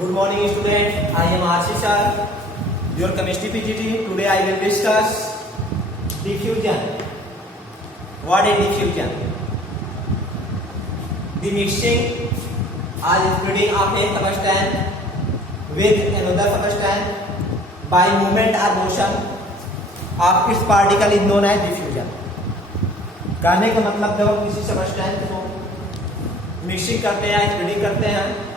Good morning student, I am Ashish Sir, your chemistry PGT. Today I will discuss diffusion. What is diffusion? The mixing or spreading of a substance with another substance by movement or motion of its particle is known as diffusion. कहने का मतलब जब हम किसी substance को mixing करते हैं, spreading करते हैं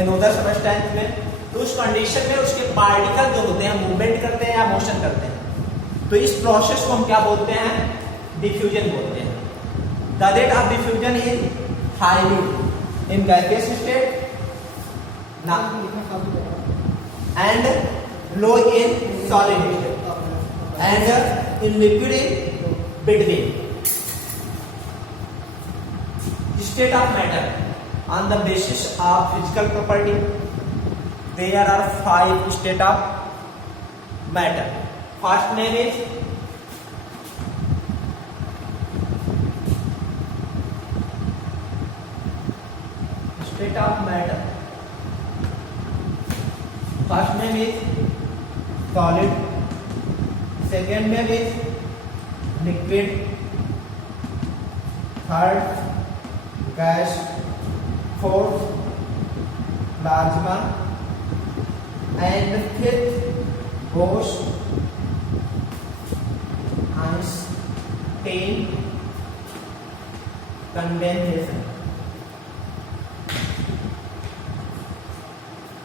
एनोदर सबस्टेंस में, तो उस कंडीशन में उसके पार्टिकल जो होते हैं मूवमेंट करते हैं या मोशन करते हैं, तो इस प्रोसेस को हम क्या बोलते हैं? डिफ्यूजन बोलते हैं। The rate of diffusion is high in gaseous state and low in solid state and in liquid in between state of matter. On the basis of physical property, there are 5 state of matter. First name is state of matter. First name is solid. Second name is liquid. Third gas, fourth plasma, and fifth ghost, Einstein condensation.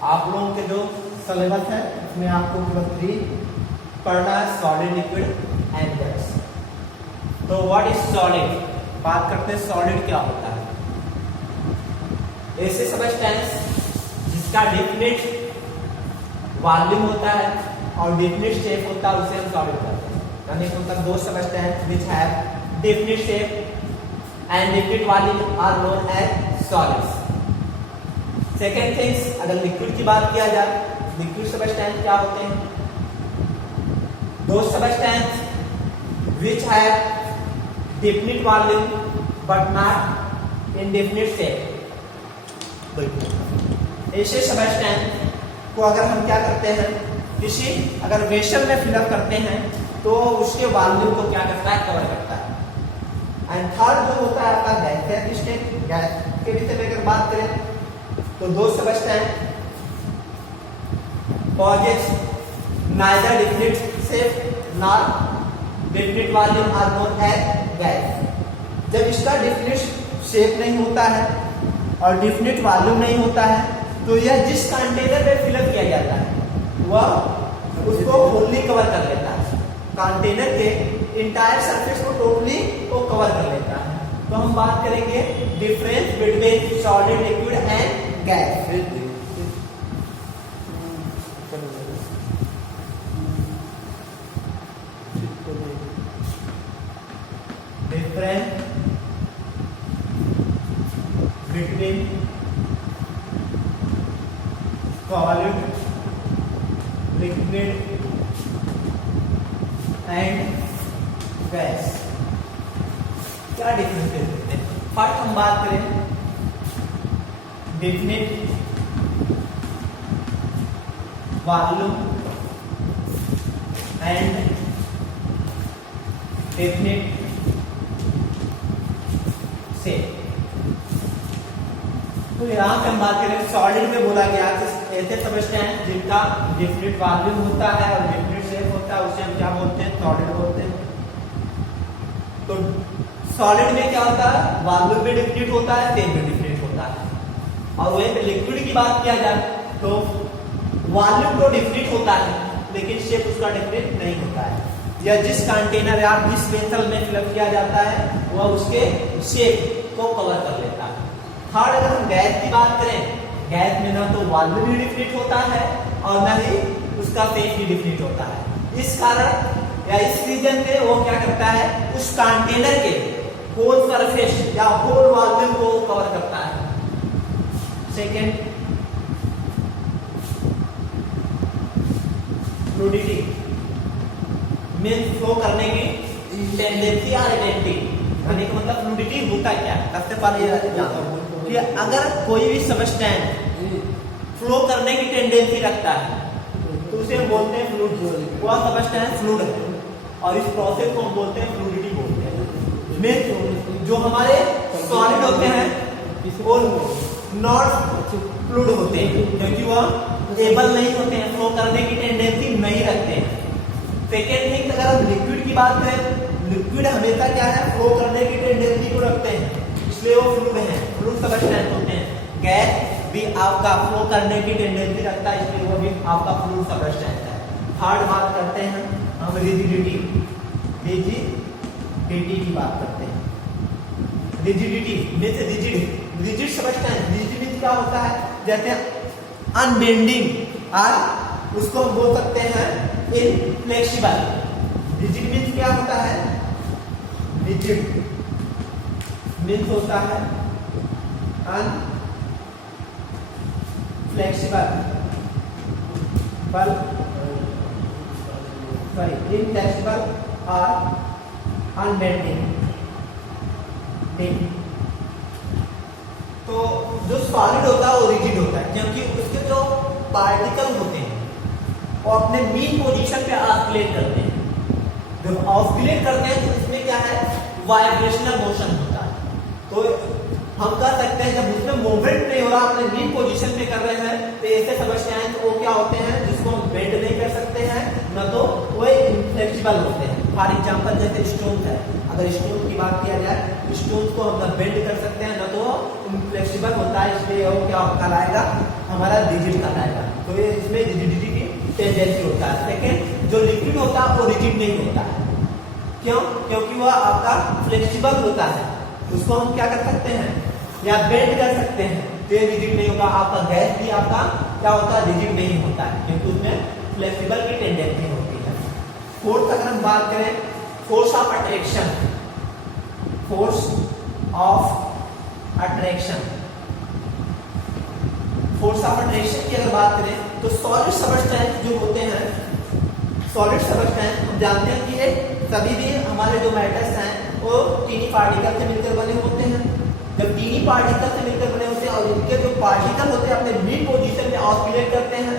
आप लोगों के जो syllabus है उसमें आपको केवल 3 पढ़ना है, सॉलिड, लिक्विड एंड गैस। तो व्हाट इज सॉलिड? बात करते हैं सॉलिड क्या होता है। ऐसे सबस्टेंस जिसका डेफिनेट वॉल्यूम होता है और डेफिनेट शेप होता है उसे हम सॉलिड कहते हैं। यानी मतलब दो substance which have definite shape and definite volume are known as solids. Second things, अगर लिक्विड की बात किया जाए, लिक्विड सबस्टेंस क्या होते हैं? दो substance which have definite volume but not indefinite shape. ऐसे सबस्टेंस को अगर हम क्या करते हैं, किसी अगर वेसल में फिलअप करते हैं तो उसके वॉल्यूम को क्या करता है? कवर करता है। एंड थर्ड जो होता है आपका गैसियस स्टेट। गैस के विषय में अगर बात करें तो दो substance possess neither definite shape nor definite volume are known as gas. जब इसका डेफिनिट शेप नहीं होता है और डेफिनिट वॉल्यूम नहीं होता है तो यह जिस कंटेनर में फिलअप किया जाता है वह उसको फुल्ली कवर कर लेता है। कंटेनर के इंटायर सरफेस को टोटली वो कवर कर लेता है। तो हम बात करेंगे difference between solid, liquid and gas. Difference between solid, liquid and gas। क्या डिफरेंस है? फर्स्ट हम बात करें definite volume and definite shape. तो यहाँ पे हम बात करें सॉलिड में बोला गया कि ऐसे सबस्टेंस जिनका डिफरेंट वॉल्यूम होता है और डिफरेंट शेप होता है उसे हम क्या बोलते हैं? सॉलिड बोलते हैं। तो सॉलिड में क्या होता है? वॉल्यूम भी डिफरेंट होता है, शेप भी डिफरेंट होता है। और वहीं पे लिक्विड की बात किया जाए तो वॉल्यूम तो डिफरेंट होता है लेकिन शेप उसका डिफरेंट नहीं होता है। या जिस कंटेनर या जिस वेसल में फिलअप किया जाता है वह उसके शेप को कवर कर लेता है। थर्ड, अगर हम गैस की बात करें, गैस में ना तो वॉल्यूम भी डिफरेंट होता है और ना ही उसका शेप भी डिफरेंट होता है। इस कारण या इस रीजन पे वो क्या करता है? उस कंटेनर के होल सरफेस या होल वॉल्यूम को कवर करता है। सेकेंड, फ्लूइडिटी मींस फ्लो करने की टेंडेंसी और टेंडेंसी। यानी कि मतलब फ्लूइडिटी होता क्या है? सबसे पहले ये जानते हो कि अगर कोई भी सबस्टेंस फ्लो करने करने की टेंडेंसी रखता है तो उसे हम बोलते हैं फ्लूइड। वह सबस्टेंस फ्लूइड है और इस प्रोसेस को हम बोलते हैं फ्लूइडिटी बोलते हैं। में जो हमारे सॉलिड होते हैं वो नॉट फ्लूइड होते हैं क्योंकि वह एबल नहीं होते हैं, फ्लो करने की टेंडेंसी नहीं रखते हैं। सेकेंड थिंग, अगर हम लिक्विड की बात करें, लिक्विड हमेशा क्या है, फ्लो करने की टेंडेंसी को रखते हैं, इसलिए वो फ्लूइड है, फ्लूइड सबस्टेंस होते हैं। गैस भी आपका फ्लो करने की टेंडेंसी रखता है, इसलिए वो भी आपका फ्लूइड सबस्टेंस है। थर्ड बात करते हैं हम रिजिडिटी, रिजिडिटी की बात करते हैं। Rigidity means rigid substance. Rigidity क्या होता है, जैसे अनबेंडिंग और उसको हम बोल सकते हैं इनफ्लेक्सिबल। रिजिड मींस क्या होता है, रिजिड मींस होता है अनफ्लेक्सिबल, इनफ्लेक्सिबल और अनबेंडिंग। तो जो सॉलिड होता है वो रिजिड होता है क्योंकि उसके जो पार्टिकल होते हैं वो अपने मीन पोजीशन पे ऑसिलेट करते हैं। जब ऑसिलेट करते हैं तो इसमें क्या है, वाइब्रेशनल मोशन होता है। तो हम कह सकते हैं जब उसमें मूवमेंट नहीं हो रहा, अपने मीन पोजीशन पे कर रहे हैं, तो ऐसे सबस्टेंस वो क्या होते हैं जिसको हम बेंड नहीं कर सकते हैं, न तो वो इनफ्लेक्सिबल होते हैं। फॉर एग्जांपल जैसे स्टोन है, अगर स्टोन की बात किया जाए, स्टोन को हम न बेंड कर सकते हैं न तो इनफ्लेक्सिबल होता है, इसलिए वो क्या कहलाएगा, हमारा रिजिड कहलाएगा। तो ये इसमें रिजिडिटी की टेंडेंसी होता है। सेकेंड, जो लिक्विड होता है वो रिजिड नहीं होता है। क्यों? क्योंकि वह आपका फ्लेक्सिबल होता है, उसको हम क्या कर सकते हैं, या बेंड कर सकते हैं, तो ये रिजिड नहीं होगा। आपका गैस भी आपका क्या होता है, रिजिड नहीं होता है क्योंकि उसमें फ्लेक्सिबल की टेंडेंसी होती है। फोर्थ अगर हम बात करें, force of attraction, force of attraction, force of attraction की अगर बात करें तो सॉलिड सबस्टेंस जो होते हैं, सॉलिड सबस्टेंस हम जानते हैं कि ये सभी भी हमारे जो मैटर्स हैं वो टीनी पार्टिकल से मिलकर बने होते हैं। जब टीनी पार्टिकल से मिलकर बने होते हैं और इनके जो पार्टिकल होते हैं अपने मिड पोजीशन में ऑसिलेट करते हैं,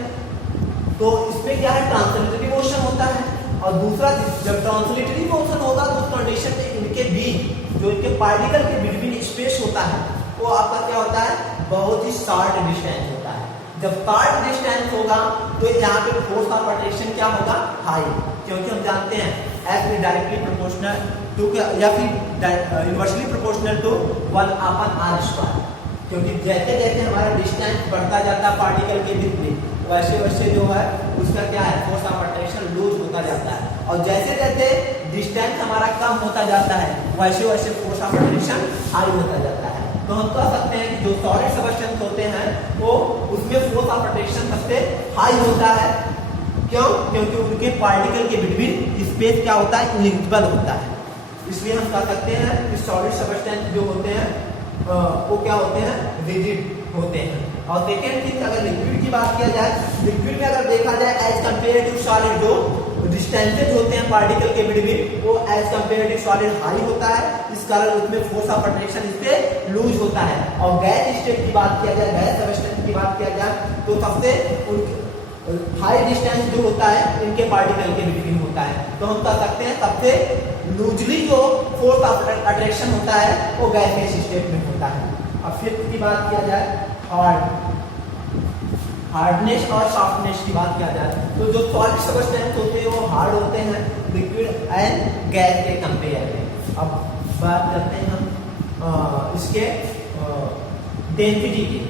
तो इसमें क्या है, ट्रांसलेटरी मोशन होता है। और दूसरा, जब ट्रांसलेटरी मोशन होगा तो उस कंडीशन में इनके बीच जो इनके पार्टिकल के बिटवीन स्पेस होता है वो आपका क्या होता है, बहुत ही शॉर्ट डिस्टेंस होता है। जब शॉर्ट डिस्टेंस होगा तो यहाँ पे फोर्स ऑफ अट्रैक्शन क्या होगा, हाई, क्योंकि हम जानते हैं F is directly proportional to या फिर इनवर्सली प्रोपोर्शनल टू 1/r²। क्योंकि जैसे जैसे हमारा डिस्टेंस बढ़ता जाता है पार्टिकल के बीच में, वैसे वैसे जो है उसका क्या है, फोर्स ऑफ अट्रैक्शन लूज होता जाता है। और जैसे जैसे डिस्टेंस हमारा कम होता जाता है वैसे वैसे फोर्स ऑफ अट्रैक्शन हाई होता जाता है। तो हम कह सकते हैं कि जो सॉलिड सबस्टेंस होते हैं वो उसमें फोर्स ऑफ अट्रैक्शन सबसे हाई होता है। क्यों? क्योंकि उनके पार्टिकल के बिटवीन स्पेस क्या होता है, इनविजिबल होता है। इसलिए हम कह सकते हैं कि सॉलिड सबस्टेंस जो होते हैं वो क्या होते हैं, रिजिड होते हैं। और सेकेंड थिंग, अगर लिक्विड की बात किया जाए, लिक्विड में अगर देखा जाए एज कंपेयर टू सॉलिड, जो डिस्टेंसेज होते हैं पार्टिकल के बिटवीन वो as compare to solid high होता है, इस कारण उसमें फोर्स ऑफ अट्रैक्शन इस पे लूज होता है। और गैस स्टेट की बात किया जाए, गैस सबस्टेंस की बात किया जाए, तो सबसे हाई डिस्टेंस जो होता है इनके पार्टिकल के बिटवीन होता है। तो हम कह सकते हैं सबसे लूजली जो फोर्स ऑफ अट्रैक्शन होता है वो गैसियस स्टेट में होता है। अब फिफ्थ की बात किया जाए, हार्डनेस और सॉफ्टनेस की बात किया जाए, तो जो सॉलिड सबस्टेंस होते हैं वो हार्ड होते हैं लिक्विड एंड गैस के कंपेयर में। अब बात करते हैं हम इसके डेंसिटी की।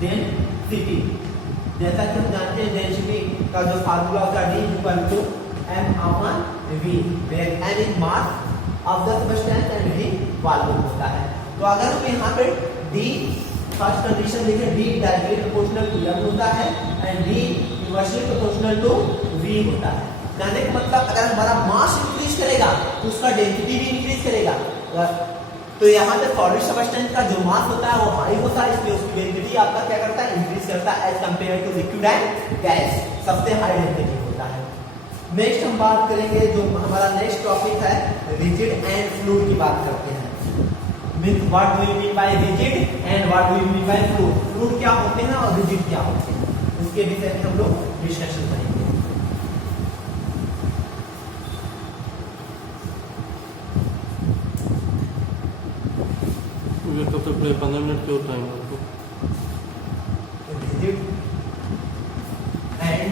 डेंसिटी जैसा कि हम जानते हैं डेंसिटी का जो फार्मूला होता है D=m/v, where m is mass of the substance and v volume होता है। तो अगर हम यहाँ पे D फर्स्ट कंडीशन लिखे, D directly proportional to m होता है and D inversely proportional to v होता है। कहने का मतलब अगर हमारा मास इंक्रीज करेगा तो उसका डेंसिटी भी इंक्रीज करेगा। तो यहाँ पे सॉलिड सबस्टेंस का जो मास होता है वो हाई होता है, इसलिए उसकी डेंसिटी आपका क्या करता है, इंक्रीज करता है as compare to liquid and gas, सबसे हाई डेंसिटी होता है। नेक्स्ट हम बात करेंगे, जो हमारा नेक्स्ट टॉपिक है रिजिड एंड फ्लूइड की बात करते हैं। What do you mean by rigid and what do you mean by fluid. Fluid क्या होते हैं और रिजिड क्या होते हैं, उसके विषय में हम लोग डिस्कशन करेंगे। कब तक 15 मिनट क्यों टाइम आपको? रिजिड एंड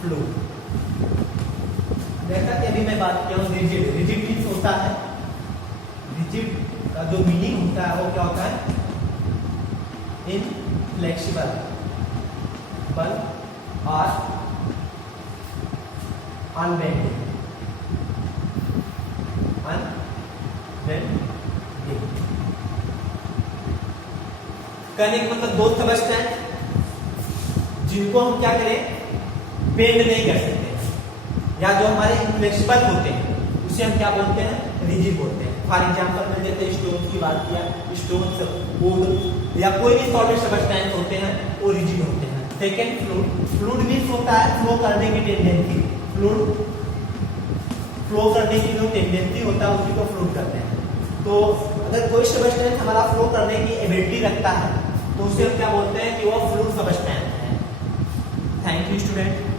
फ्लूइड, जैसा कि अभी मैं बात किया हूँ रिजिड, रिजिड मीन्स होता है, रिजिड का जो मीनिंग होता है वो क्या होता है, इनफ्लेक्सिबल बल और अनबेंडिंग, अनबेंडिंग। कहने का मतलब दो समझते हैं जिनको हम क्या करें, बेंड नहीं कर सकते, या जो हमारे इनफ्लेक्सिबल होते हैं उसे हम क्या बोलते हैं, रिजिड बोलते हैं। फॉर एग्जांपल में जैसे स्टोन की बात किया, स्टोन वुड या कोई भी सॉलिड सब्सटेंस होते हैं वो रिजिड होते हैं। सेकेंड फ्लूइड, फ्लूइड मींस होता है फ्लो करने की टेंडेंसी, फ्लूइड फ्लो करने की जो टेंडेंसी होता है उसी को फ्लूइड कहते हैं। तो अगर कोई सब्सटेंस हमारा फ्लो करने की एबिलिटी रखता है तो उसे हम क्या बोलते हैं कि वो फ्लूइड सब्सटेंस है। Thank you student.